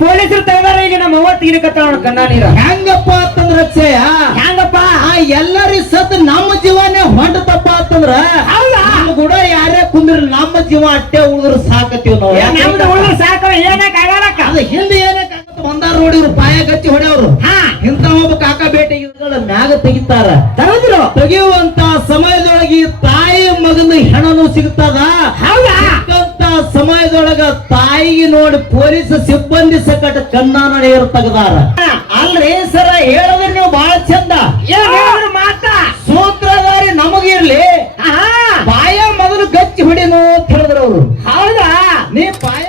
ಪೊಲೀಸರು ತೆಗೆದಾರ ಈಗ ನಮ್ಮ ಅವ್ವ ತೀರಿಕತ್ತ ನೋಡ ಕಣ್ಣ ನೀರ. ಹೆಂಗಪ್ಪ ಅಂತಂದ್ರ ಅಕ್ಷಯ ಹೆಂಗಪ್ಪ ಎಲ್ಲರಿ ಸತ್ ನಮ್ಮ ಜೀವನೇ ಹೊಂಟತಪ್ಪ ಅಂತಂದ್ರ ನಮ್ಮ ಕೂಡ ಯಾರೇ ಕುಂದ್ರ ನಮ್ಮ ಜೀವ ಅಟ್ಟೆ ಉಳಿದ್ರು ಸಾಕತ್ತೀವಿ ನಾವು. ನಮ್ದು ಉಳಿದ್ರು ಸಾಕವ ಏನಕ್ಕೆ ಆಗಲಕ್ಕ. ಅದು ಹಿಂದೆ ಏನಕ್ಕೆ ಬಂದಾರ ನೋಡಿ ಇವ್ರು ಪಾಯ ಗಚ್ಚಿ ಹೊಡೆಯವ್ರು. ಇಂತ ಒಬ್ಬ ಕಾಕ ಬೇಟೆ ಮ್ಯಾಗ ತೆಗಿತಾರ. ತೆಗೆಯುವಂತ ಸಮಯದೊಳಗೆ ತಾಯಿ ಮಗನ ಹೆಣನು ಸಿಗ್ತದ. ಸಮಯದೊಳಗ ತಾಯಿಗೆ ನೋಡಿ ಪೊಲೀಸ್ ಸಿಬ್ಬಂದಿ ಸಕಟ ಕಣ್ಣಾನ ನೀರು ತೆಗದಾರ. ಅಲ್ರಿ ಸರ ಹೇಳಿದ್ರೆ ನೀವು ಬಹಳ ಚಂದ ಮಾತಾ ಸೂತ್ರಧಾರಿ ನಮಗಿರ್ಲಿ ಪಾಯ ಮೊದಲು ಗಚ್ಚಿ ಹೊಡಿನೋ ಅಂತ ಹೇಳಿದ್ರು ಅವ್ರು. ಹೌದಾ ನೀ ಪಾಯ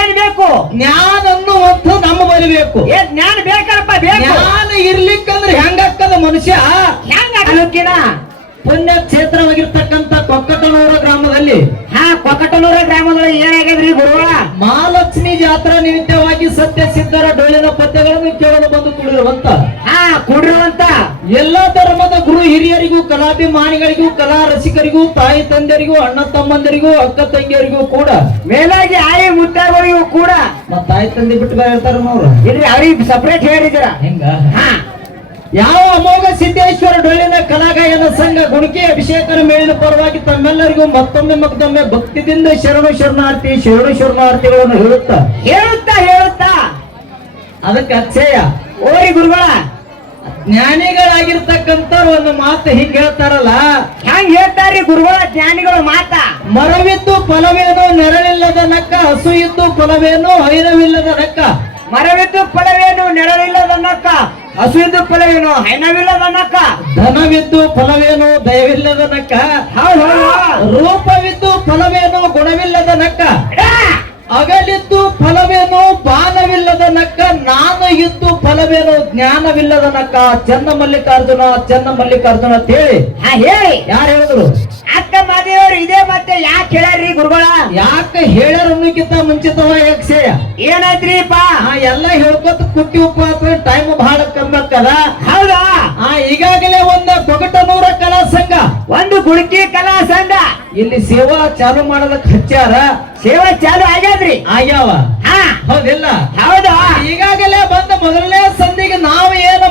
ಏನ್ ಬೇಕು ಜ್ಞಾನ ಅನ್ನುವಂಥ ನಮ್ಮ ಬರಬೇಕು. ಜ್ಞಾನ ಬೇಕಲ್ಪ. ಜ್ಞಾನ ಇರ್ಲಿಕ್ಕಂದ್ರೆ ಹೆಂಗಾಗ್ತದ ಮನುಷ್ಯ ಹೆಂಗ ಪುಣ್ಯ ಕ್ಷೇತ್ರವಾಗಿರ್ತಕ್ಕಂಥ ಕೊಕ್ಕಟನೂರ ಗ್ರಾಮದಲ್ಲಿ ಕೊಕ್ಕಟನೂರ ಗ್ರಾಮದಲ್ಲಿ ಏನಾಗ್ಯದ್ರಿ ಗುರುಗಳ ಮಹಾಲಕ್ಷ್ಮಿ ಜಾತ್ರಾ ನಿಮಿತ್ತವಾಗಿ ಸತ್ಯ ಸಿದ್ಧರ ಡೊಳ್ಳಿನ ಪದ್ಯಗಳನ್ನು ಕೇಳಲು ಬಂದು ಕೂಡಿರುವಂತ ಎಲ್ಲಾ ಧರ್ಮದ ಗುರು ಹಿರಿಯರಿಗೂ ಕಲಾಭಿಮಾನಿಗಳಿಗೂ ಕಲಾ ರಸಿಕರಿಗೂ ತಾಯಿ ತಂದೆಯರಿಗೂ ಅಣ್ಣ ತಮ್ಮಂದರಿಗೂ ಅಕ್ಕ ತಂಗಿಯರಿಗೂ ಕೂಡ ಮೇಲಾಗಿ ಆಯಿ ಮುತ್ತಾಗಳಿಗೂ ಕೂಡ ಮತ್ತ ತಾಯಿ ತಂದೆ ಬಿಟ್ಟು ಹೇಳ್ತಾರ ಅವ್ರು ಇಲ್ರಿ ಅವ್ರಿಗೆ ಸಪರೇಟ್ ಹೇಳಿದಿರ ಹೆಂಗ ಯಾವ ಅಮೋಘ ಸಿದ್ದೇಶ್ವರ ಡೊಳ್ಳಿನ ಕಲಾಗಾಯನ ಸಂಘ ಗುಣಕಿ ಅಭಿಷೇಕನ ಮೇಲಿನ ಪರವಾಗಿ ತಮ್ಮೆಲ್ಲರಿಗೂ ಮತ್ತೊಮ್ಮೆ ಭಕ್ತಿದಿಂದ ಶರಣು ಶರಣಾರ್ಥಿಗಳನ್ನು ಹೇಳುತ್ತಾ ಅದಕ್ಕೆ ಅಕ್ಷಯ ಓರಿ ಗುರುಗಳ ಜ್ಞಾನಿಗಳಾಗಿರ್ತಕ್ಕಂಥ ಒಂದು ಮಾತು ಹಿಂಗ್ ಹೇಳ್ತಾರಲ್ಲ. ಹೆಂಗ್ ಹೇಳ್ತಾರ್ರಿ ಗುರುಗಳ ಜ್ಞಾನಿಗಳು ಮಾತ? ಮರವಿದ್ದು ಫಲವೇನು ನೆರಳಿಲ್ಲದ ನಕ್ಕ, ಹಸು ಇದ್ದು ಫಲವೇನು ಹೈನವಿಲ್ಲದ ನಕ್ಕ. ಮರವಿದ್ದು ಫಲವೇನು ನೆರಳಿಲ್ಲದ ನಕ್ಕ, ಹಸು ಇದ್ದು ಫಲವೇನು ಹೈನವಿಲ್ಲದ ನಕ್ಕ. ಧನವಿದ್ದು ಫಲವೇನು ದಯವಿಲ್ಲದ ನಕ್ಕ, ರೂಪವಿದ್ದು ಫಲವೇನು ಗುಣವಿಲ್ಲದ ನಕ್ಕ. ಅಗಲಿದ್ದು ಫಲವೇನು ಬಾನವಿಲ್ಲದ ನಕ್ಕ, ನಾನು ಇದ್ದು ಫಲವೇನು ಜ್ಞಾನವಿಲ್ಲದ ನಕ್ಕ. ಚನ್ನ ಮಲ್ಲಿಕಾರ್ಜುನ ಅಂತ ಹೇಳಿ ಹೇಳಿ ಯಾರು ಹೇಳಿದ್ರು? ಅಕ್ಕ ಮಾದೇವರು ಇದೇ ಮತ್ತೆ ಯಾಕೆ ಹೇಳ್ಯಾರ್ರಿ ಗುರುಗಳ? ಯಾಕೆ ಹೇಳ್ಯಾರ ಅನ್ನೋಕ್ಕಿಂತ ಮುಂಚಿತವಾಗಿ ಅಕ್ಷಯ ಏನಾಯ್ತ್ರಿಪ್ಪ? ಎಲ್ಲ ಹೇಳ್ಕೊತ ಕುಟ್ಟಿ ಉಪ್ಪ ಟೈಮ್ ಬಹಳ ಕಮ್ಮಿ ಆಗ್ತದ. ಹೌದಾ? ಈಗಾಗಲೇ ಒಂದು ಕೊಗಟನೂರ ಕಲಾ ಸಂಘ, ಒಂದು ಗುಡ್ಕಿ ಕಲಾ ಸಂಘ ಇಲ್ಲಿ ಸೇವಾ ಚಾಲು ಮಾಡೋದಕ್ಕೆ ಹಚ್ಚಾರ. ಸೇವಾ ಚಾಲು ಆಗ್ಯಾದ್ರಿ? ಆಗ್ಯಾವ. ಹೌದಿಲ್ಲ? ಹೌದಾ? ಈಗಾಗಲೇ ಬಂದ ಮೊದಲನೇ ಸಂಧಿಗೆ ನಾವು ಏನು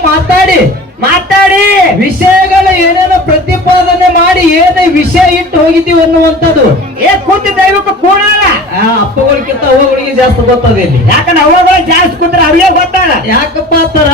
ಮಾತಾಡಿ ವಿಷಯಗಳು ಏನೇನೋ ಪ್ರತಿಪಾದನೆ ಮಾಡಿ ಏನೇ ವಿಷಯ ಇಟ್ಟು ಹೋಗಿದ್ದೀವಿ ಅನ್ನುವಂಥದ್ದು ಕೂತು ದೈವಕ್ಕೆ ಕೂಡಲ್ಲ. ಅಪ್ಪಗಳಿಗಿಂತ ಅವ್ವಗಳಿಗೆ ಜಾಸ್ತಿ ಗೊತ್ತದ ಇಲ್ಲಿ. ಯಾಕಂದ್ರೆ ಅವ್ವಗಳು ಜಾಸ್ತಿ ಕೂತ್ರೆ ಅವ್ರಿಗೆ ಗೊತ್ತಾಗ. ಯಾಕಪ್ಪ ಅಂತಾರ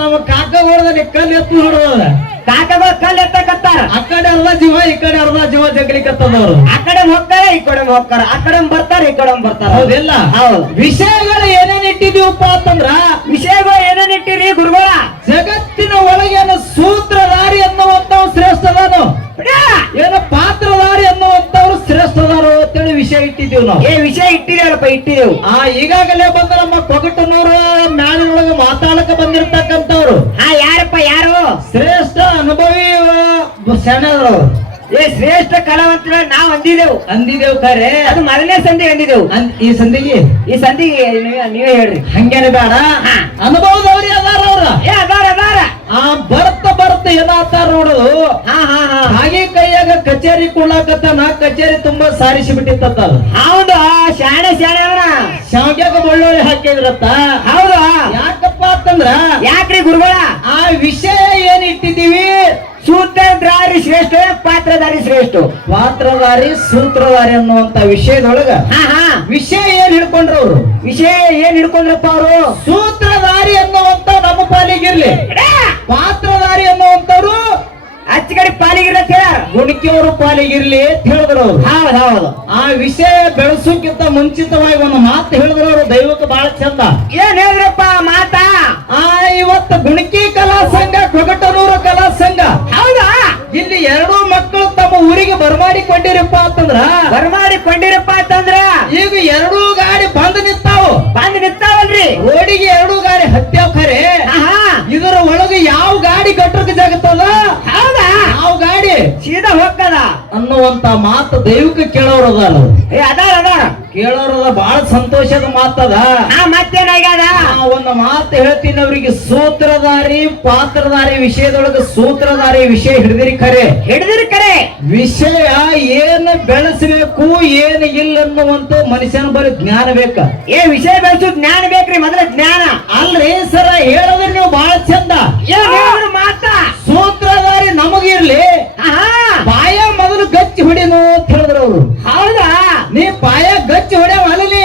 ನಮ್ಮ ಕಾಕಗಳದಲ್ಲಿ ಕಲ್ಲು ಎತ್ತು ನೋಡೋದ. ಕಾಕಗಳು ಕಲ್ಲು ಎತ್ತಕತ್ತಾರ. ಆ ಕಡೆ ಅರ್ಧ ಜೀವ ಈ ಕಡೆ ಅರ್ಧ ಜೀವ ಜಗ್ಲಿಕತ್ತದವ್ರು. ಆ ಕಡೆ ಹೋಗ್ತಾರೆ ಈ ಕಡೆ ಹೋಗ್ತಾರ, ಆ ಕಡೆ ಬರ್ತಾರೆ ಈ ಕಡೆ ಬರ್ತಾರ. ಹೌದಿಲ್ಲ? ಹೌದು. ವಿಷಯಗಳು ಏನೇನ್ ಇಟ್ಟಿದೀವಪ್ಪ ಅಂತಂದ್ರ ವಿಷಯಗಳು ಏನೇನ್ ಇಟ್ಟಿರಿ ಗುರುಗಳ? ಜಗತ್ತಿನ ಒಳಗೇನು ಸೂತ್ರಧಾರಿ ಅನ್ನುವಂಥವ್ರು ಶ್ರೇಷ್ಠದಾನು, ಏನು ಪಾತ್ರಧಾರಿ ಅನ್ನುವಂಥವ್ರು ಶ್ರೇಷ್ಠದಾರು ಅಂತೇಳಿ ವಿಷಯ ಇಟ್ಟಿದ್ದೀವಿ ನಾವು. ವಿಷಯ ಇಟ್ಟಿದ್ದೇವು. ಈಗಾಗಲೇ ಬಂದ ನಮ್ಮ ಕೊಗಟನೂರ ಮ್ಯಾಲಿನೊಳಗೆ ಮಾತಾಡಕ ಬಂದಿರ್ತಕ್ಕಂಥವ್ರು ಯಾರಪ್ಪ? ಯಾರು? ಶ್ರೇಷ್ಠ ಅನುಭವಿ ಶರಣರು. ಶ್ರೇಷ್ಠ ಕಲಾವಂತರ ನಾವು ಅಂದಿದ್ದೇವು ಕರೆ. ಅದು ಮೊದಲನೇ ಸಂಧಿ ಅಂದಿದ್ದೇವು. ಈ ಸಂಧಿಗೆ ನೀವೇ ಹೇಳ್ರಿ. ಹಂಗೇನೆ ಬೇಡ, ಅನುಭವದವ್ರಿ ಅದಾರ ಅವ್ರ. ಅದಾರ ಬರ್ತ ಏನಾತಾರ ನೋಡುದು. ಹಾಗೆ ಕೈಯಾಗ ಕಚೇರಿ ಕೊಡ್ಲಾಕತ್ತಾನ, ಕಚೇರಿ ತುಂಬಾ ಸಾರಿಸಿ ಬಿಟ್ಟಿತ್ತ. ಹೌದು, ಶಾಣೆ ಶಾವ್ಯಾಗ ಒಳ್ಳೊಳ್ಳೆ ಹಾಕಿದ್ರತ್ತ. ಹೌದು. ಯಾಕಪ್ಪ ಅಂತಂದ್ರ ಯಾಕ್ರಿ ಗುರುಗಳ? ಆ ವಿಷಯ ಏನ್ ಇಟ್ಟಿದ್ದೀವಿ? ಸೂತ್ರಧಾರಿ ಶ್ರೇಷ್ಠ, ಪಾತ್ರಧಾರಿ ಶ್ರೇಷ್ಠ. ಪಾತ್ರಧಾರಿ ಸೂತ್ರಧಾರಿ ಅನ್ನುವಂತ ವಿಷಯದೊಳಗ ವಿಷಯ ಏನ್ ಹಿಡ್ಕೊಂಡ್ರು ಅವ್ರು? ವಿಷಯ ಏನ್ ಹಿಡ್ಕೊಂಡ್ರಪ್ಪ ಅವರು? ಸೂತ್ರಧಾರಿ ಅನ್ನುವಂತ ನಮ್ಮ ಪಾಲಿಗಿರ್ಲಿ, ಪಾತ್ರಧಾರಿ ಅನ್ನುವಂತವ್ರು ಅಚ್ಚಗಡಿ ಪಾಲಿಗಿರತ್ತ ಗುಣಕಿಯವರು ಪಾಲಿಗಿರ್ಲಿ ಅಂತ ಹೇಳಿದ್ರು ಅವ್ರು. ಹೌದು. ಆ ವಿಷಯ ಬೆಳೆಸೋಕ್ಕಿಂತ ಮುಂಚಿತವಾಗಿ ಒಂದು ಮಾತು ಹೇಳಿದ್ರು ಅವರು. ದೈವಕ್ಕೆ ಬಹಳ ಚಂದ. ಏನ್ ಹೇಳಿದ್ರಪ್ಪ ಮಾತಾ? ಇವತ್ತು ಗುಣಕಿ ಕಲಾ ಸಂಘ, ಕೊಗಟನೂರ ಕಲಾ ಸಂಘ. ಹೌದಾ? ಇಲ್ಲಿ ಎರಡೂ ಮಕ್ಕಳು ತಮ್ಮ ಊರಿಗೆ ಬರಮಾಡಿಕೊಂಡಿರಪ್ಪ ಅಂತಂದ್ರ ಈಗ ಎರಡೂ ಗಾಡಿ ಬಂದ್ ನಿಂತಾವಲ್ರಿ. ರೋಡಿಗೆ ಎರಡೂ ಗಾಡಿ ಹತ್ಯಾವ ಖರೆ. ಇದರ ಒಳಗೆ ಯಾವ ಗಾಡಿ ಗಟ್ರಕ್ಕೆ ಜಾಗತ್ತದ? ಹೌದಾ? ಯಾವ ಗಾಡಿ ಸೀದಾ ಹೋಗ್ತದ ಅನ್ನುವಂತ ಮಾತು ದೈವಿಕ ಕೇಳೋರದ ಅದಾರ ಕೇಳೋರದ ಬಹಳ ಸಂತೋಷದ ಮಾತದ. ಮತ್ತೇನಾಗ್ಯದ? ಒಂದು ಮಾತು ಹೇಳ್ತೀನಿ ಅವ್ರಿಗೆ, ಸೂತ್ರಧಾರಿ ಪಾತ್ರಧಾರಿ ವಿಷಯದೊಳಗೆ ಸೂತ್ರಧಾರಿ ವಿಷಯ ಹಿಡಿದಿರಿ ಖರೆ ವಿಷಯ ಏನು ಬೆಳೆಸಬೇಕು ಏನು ಇಲ್ಲ ಅನ್ನುವಂತ ಮನುಷ್ಯನ ಬರೀ ಜ್ಞಾನ ಬೇಕ. ವಿಷಯ ಬೆಳೆಸೋ ಜ್ಞಾನ ಬೇಕ್ರಿ, ಮೊದಲ ಜ್ಞಾನ ಅಲ್ರಿ ಸರ ಹೇಳಿದ್ರೆ ನೀವು ಬಹಳ ಚಂದ. ಮಾತ ಸೂತ್ರಧಾರಿ ನಮಗಿರ್ಲಿ, ಪಾಯ ಮೊದಲು ಗಚ್ಚಿ ಹೊಡಿನು ಅಂತ ಹೇಳಿದ್ರು ಅವರು. ಹೌದಾ? ನೀ ಪಾಯ ಗಚ್ಚಿ ಹೊಡ್ಯಾವ ಅಲ್ಲಿ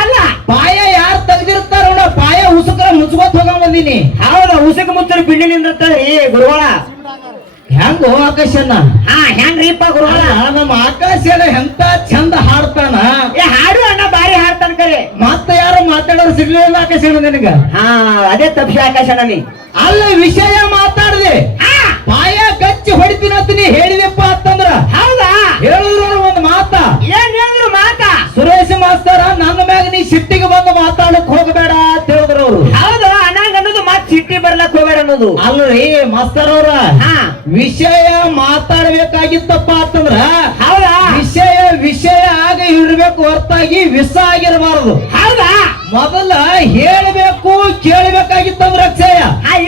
ಅಲ್ಲ ಪಾಯ ಯಾರು ತೆಗ್ದಿರ್ತಾರ ಪಾಯ ಉಸುಕ್ರ ಮುಚ್ಕೋತ್ ಹೋಗಂಬಂದಿನಿ. ಹೌದಾ? ಉಸುಕ ಮುಚ್ಚರು ಬಿಳ್ಳಿನಿಂದ ಗುರುಗಳ ಹೆಂಗೋ ಆಕಾಶನ ಹೆಂಗ್ರಿಪ್ಪ ಗುರುಗಳ? ನಮ್ಮ ಆಕಾಶನ ಎಂತ ಚಂದ ಹಾಡ್ತಾನ. ಹಾಡು ಅಣ್ಣ ಬಾರಿ ಹಾಡ್ತಾನ ಕರೆ. ಮತ್ತೆ ಯಾರು ಮಾತಾಡೋರು ಸಿಗ್ಲಿಲ್ಲ ಆಕಾಶನ ನಿನಗ? ಅದೇ ತಪ್ಸಿ ಆಕಾಶನ ನೀ ಅಲ್ಲ ವಿಷಯ ಮಾತಾಡ್ದೆ ಪಾಯ ಗಚ್ಚಿ ಹೊಡಿತೀನಿ ಅಂತ ನೀ ಹೇಳಿದೆಪ್ಪ ಅಂತಂದ್ರ. ಹೌದಾ? ಹೇಳಿದ್ರು ಒಂದು ಮಾತ. ಏನ್ ಹೇಳಿದ್ರು ಮಾತ? ಸುರೇಶ್ ಮಾಸ್ತರ ನನ್ನ ಮ್ಯಾಗ ನೀ ಸಿಟ್ಟಿಗೆ ಬಂದು ಮಾತಾಡಕ್ ಹೋಗಬೇಡ ಅಂತ ಹೇಳಿದ್ರು ಅವರು. ಹೌದು, ಅನ್ನಂಗ ಅನ್ನೋದು ಮಾತ್ ಸಿಟ್ಟಿ ಬರ್ಲಕ್ ಹೋಗ್ಬೇಡ ಅನ್ನೋದು. ಅಲ್ರಿ ಮಾಸ್ತರ್ ಅವ್ರ, ವಿಷಯ ಮಾತಾಡ್ಬೇಕಾಗಿತ್ತಪ್ಪ ಅಂತಂದ್ರ ಹೌದಾ? ವಿಷಯ ಆಗ ಇರ್ಬೇಕು ಹೊರತಾಗಿ ವಿಷ ಆಗಿರಬಾರದು. ಹೌದಾ? ಮೊದಲ ಹೇಳ್ಬೇಕು ಕೇಳಬೇಕಾಗಿತ್ತಂದ್ರ ಅಕ್ಷಯ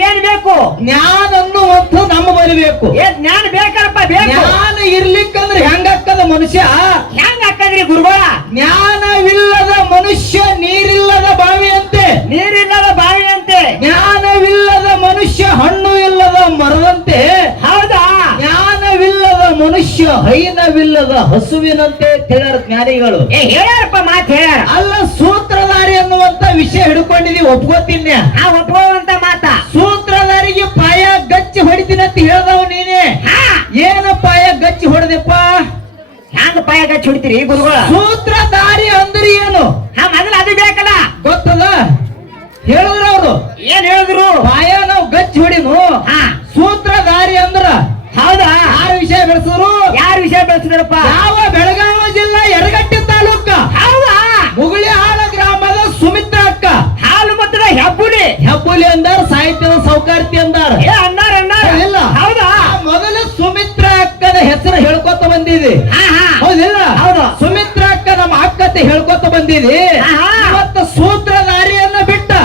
ಏನ್ ಬೇಕು? ಜ್ಞಾನ ಅನ್ನುವಂಥ ನಮ್ಮ ಬರಬೇಕು. ಜ್ಞಾನ ಬೇಕಪ್ಪ, ಜ್ಞಾನ ಇರ್ಲಿಕ್ಕಂದ್ರೆ ಹೆಂಗಾಕ್ಕದ ಮನುಷ್ಯ? ಹೆಂಗ ಹಾಕದ್ರಿ ಗುರುಗಳ? ಜ್ಞಾನವಿಲ್ಲದ ಮನುಷ್ಯ ನೀರಿಲ್ಲದ ಬಾವಿಯಂತೆ, ನೀರಿಲ್ಲದ ಬಾವಿಯಂತೆ. ಜ್ಞಾನವಿಲ್ಲದ ಮನುಷ್ಯ ಹಣ್ಣು ಇಲ್ಲದ ಮರದಂತೆ. ಹೌದಾ? ಜ್ಞಾನವಿಲ್ಲದ ಮನುಷ್ಯ ಹೈನವಿಲ್ಲದ ಹಸುವಿನಂತೆ ತಿಳಿಯಾರ ಜ್ಞಾನಿಗಳು. ಹೇಳ್ಯಾರಪ್ಪ, ಮಾತು ಹೇಳ್ಯಾರ. ಅಲ್ಲ ಸೂತ್ರಧಾರಿ ಅನ್ನುವಂತ ವಿಷಯ ಹಿಡ್ಕೊಂಡಿದೀವಿ, ಒಪ್ಕೋತೀನಿ. ಒಪ್ಕೊಳ್ಳುವಂತ ಮಾತ. ಸೂತ್ರಧಾರಿಗೆ ಪಾಯ ಗಚ್ಚಿ ಹೊಡಿತೀನಿ ಅಂತ ಹೇಳ್ದವ ನೀನೆ. ಏನ ಪಾಯ ಗಚ್ಚಿ ಹೊಡೆದಪ್ಪ? ಹ್ಯಾಂಗ ಪಾಯ ಗಚ್ಚಿ ಹೊಡಿತೀರಿ ಗುರುಗಳ? ಸೂತ್ರಧಾರಿ ಅಂದ್ರೆ ಏನು? ಮೊದಲು ಅದು ಬೇಕಲ್ಲ, ಗೊತ್ತದ? ಹೇಳಿದ್ರು ಅವರು. ಏನ್ ಹೇಳಿದ್ರು? ಪಾಯ ನಾವು ಗಚ್ಚಿ ಹೊಡಿನು. ಸೂತ್ರಧಾರಿ ಅಂದ್ರ ಹೌದಾ? ಯಾರ ವಿಷಯ ಬೆಳೆಸಿದ್ರು? ಯಾರು ವಿಷಯ ಬೆಳೆಸಿದ್ರಪ್ಪ? ಯಾವ ಬೆಳಗಾವಿ ಜಿಲ್ಲಾ ಯರಗಟ್ಟಿ ತಾಲೂಕ ಹೌದಾ? ಮುಗುಳಿ ಹಾಳ ಗ್ರಾಮದ ಸುಮಿತ್ರ ಅಕ್ಕ. ಹಾಲು ಮತ್ತದ ಹೆಬ್ಬುಲಿ ಅಂದಾರ, ಸಾಹಿತ್ಯದ ಸೌಕಾರ್ತಿ ಅಂದಾರ. ಅನ್ನಾರ ಇಲ್ಲ. ಹೌದಾ? ಮೊದಲು ಸುಮಿತ್ರ ಅಕ್ಕನ ಹೆಸರು ಹೇಳ್ಕೊತ ಬಂದಿದೆ. ಹೌದಿಲ್ಲ? ಹೌದು. ಸುಮಿತ್ರ ಅಕ್ಕ ನಮ್ಮ ಅಕ್ಕತೆ ಹೇಳ್ಕೊತ ಬಂದಿದೆ. ಇವತ್ತು ಸೂತ್ರಧಾರಿಯನ್ನ ಬಿಟ್ಟು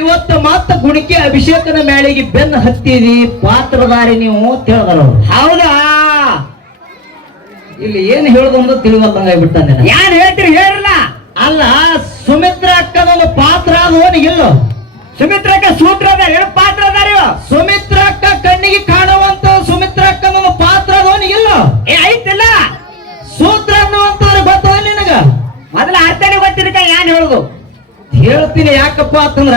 ಇವತ್ತು ಮತ್ತ ಗುಣಿಕೆ ಅಭಿಷೇಕನ ಮೇಳಿಗೆ ಬೆನ್ನು ಹತ್ತಿದಿ ಪಾತ್ರಧಾರಿ ನೀವು ತಿಳಿದರು. ಹೌದಾ? ಇಲ್ಲಿ ಏನ್ ಹೇಳುದು ಅಂತ ತಿಳಿವಲ್ಲಂಗಾಗ್ಬಿಟ್ಟಾನೆ. ಯಾರು ಹೇಳ್ತೀರಿ ಹೇಳಿರಲ್ಲ? ಅಲ್ಲ, ಸುಮಿತ್ರ ಅಕ್ಕನೊಂದು ಪಾತ್ರ ಆದವನು ಇಲ್ಲ. ಸುಮಿತ್ರ ಅಕ್ಕ ಸೂತ್ರಧಾರಿ ಪಾತ್ರಧಾರಿ. ಸುಮಿತ್ರ ಅಕ್ಕ ಕಣ್ಣಿಗೆ ಕಾಣುವಂತ ಸುಮಿತ್ರ ಅಕ್ಕನೊಂದು ಪಾತ್ರ ಆದವನು ಇಲ್ಲ. ಐತಿಲ್ಲ. ಸೂತ್ರ ಅನ್ನುವಂತವ್ರು ಗೊತ್ತದ ನಿನಗ? ಮೊದಲ ಅರ್ಥನೇ ಗೊತ್ತಿರಕ ಏನ್ ಹೇಳುದು? ಹೇಳ್ತೀನಿ ಯಾಕಪ್ಪ ಅಂತಂದ್ರ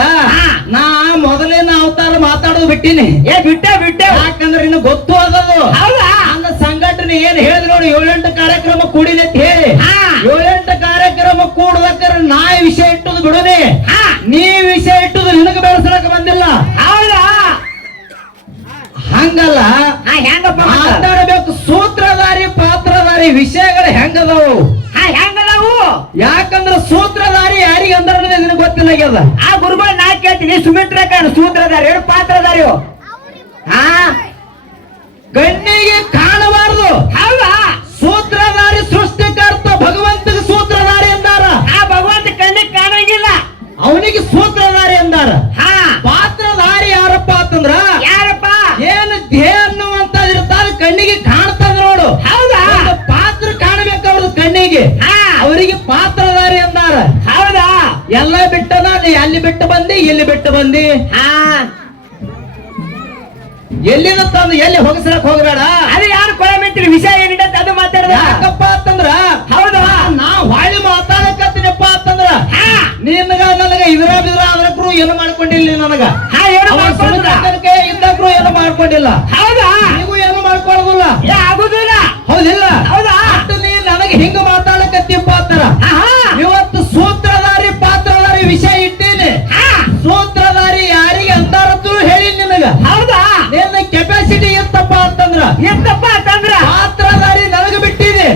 ನಾ ಮೊದಲೇನ ಅವತಾರ ಮಾತಾಡೋದು ಬಿಟ್ಟಿನಿ. ಬಿಟ್ಟೆ ಯಾಕಂದ್ರೆ ಇನ್ನು ಗೊತ್ತು ಅದದು. ಹೌದಾ? ನನ್ನ ಸಂಘಟನೆ ಏನ್ ಹೇಳಿದ್ರು ನೋಡಿ, 7-8 ಕಾರ್ಯಕ್ರಮ ಕೂಡಿದೆ ಅಂತ ಹೇಳಿ 7-8 ಕಾರ್ಯಕ್ರಮ ಕೂಡದಕ್ಕ ನಾ ವಿಷಯ ಇಟ್ಟುದು ಬಿಡೋನೆ. ನೀ ವಿಷಯ ಇಟ್ಟುದು ನಿನಗೆ ಬೆಳೆಸಲಕ್ಕ ಬಂದಿಲ್ಲ. ಹೌದಾ? ಹಂಗಲ್ಲ, ಹೆಂಗಪ್ಪ ಮಾತಾಡಬೇಕು. ಸೂತ್ರಧಾರಿ ಪಾತ್ರಧಾರಿ ವಿಷಯಗಳು ಹೆಂಗದವು? ಹೆಂಗದಾವು? ಯಾಕಂದ್ರ ಸೂತ್ರಧಾರಿ ಯಾರಿಗೆ ಅಂದ್ರೆ ನಿನಗೆ ಗೊತ್ತಿಲ್ಲ. ಆ ಗುರುಗಳು ನಾ ಕೇಳ್ತೀನಿ, ಸುಮಿತ್ರಕ್ಕ ಸೂತ್ರಧಾರಿ ಪಾತ್ರಧಾರಿ ಕಣ್ಣಿಗೆ ಕಾಣಬಾರದು. ಹೌದಾ? ಸೂತ್ರಧಾರಿ ಸೃಷ್ಟಿಕರ್ತ ಭಗವಂತನ ಸೂತ್ರಧಾರಿ ಎಂದಾರ. ಭಗವಂತ ಕಣ್ಣಿಗೆ ಕಾಣಂಗಿಲ್ಲ, ಅವನಿಗೆ ಸೂತ್ರಧಾರಿ ಎಂದಾರ. ಪಾತ್ರಧಾರಿ ಯಾರಪ್ಪ ಅಂತಂದ್ರ ಯಾರಪ್ಪ? ಏನು ದೇಹ ಅನ್ನುವಂತ ಇರ್ತಾರ, ಕಣ್ಣಿಗೆ ಕಾಣ್ತದ ನೋಡು. ಹೌದಾ? ಪಾತ್ರ ಕಾಣಬೇಕು ಅವ್ರದ್ದು ಕಣ್ಣಿಗೆ, ಅವರಿಗೆ ಪಾತ್ರಧಾರಿ ಎಂದಾರ. ಹೌದಾ? ಎಲ್ಲ ಬಿಟ್ಟನ, ನೀ ಅಲ್ಲಿ ಬಿಟ್ಟು ಬಂದಿ, ಇಲ್ಲಿ ಬಿಟ್ಟು ಬಂದಿ. ಎಲ್ಲಿಂದ ತಂದು ಎಲ್ಲಿ ಹೋಗಿಸಲಕ್ ಹೋಗಬೇಡ. ಅದು ಯಾರು ಕೊಳ ಮೆಟ್ಟಿರಿ ವಿಷಯ ಏನಿದೆ ಅದು ಮಾತಾಡದ. ಯಾಕಪ್ಪ ಅಂತಂದ್ರ ಹೌದಾ? ನಾ ಹೊಳ್ಳಿ ಮಾತಾಡಕತ್ತೀನಪ್ಪ ಅಂತಂದ್ರ ನಿನಗ ನನಗ ಇದ್ರ ಆದ್ರಕ್ರು ಏನು ಮಾಡ್ಕೊಂಡಿಲ್ಲ. ನನಗ ಇದ್ದಕ್ರು ಏನು ಮಾಡ್ಕೊಂಡಿಲ್ಲ. ಹೌದಾ? ನೀವು ಏನು ಮಾಡ್ಕೊಳ್ಳೋದಿಲ್ಲ, ಆಗುದಿಲ್ಲ. ಹೌದಿಲ್ಲ? ಹೌದಾ? ನೀ ನನಗೆ ಹಿಂಗ ಮಾತಾಡಕತ್ತೀಪ್ಪ ಅಂತಾರ. ಇವತ್ತು ಸೂತ್ರಧಾರಿ ಪಾತ್ರಧಾರಿ ವಿಷಯ ಇಟ್ಟೀನಿ. ಸೂತ್ರಧಾರಿ ಯಾರಿಗೆ ಅಂತಾರದ್ದು ಹೇಳಿ ನಿನಗ. ಹೌದಾ? ನಿನ್ನ ಕೆಪಾಸಿಟಿ ಎತ್ತಪ್ಪ ಅಂತಂದ್ರ ಪಾತ್ರಧಾರಿ ನನಗೆ ಬಿಟ್ಟಿದೆ.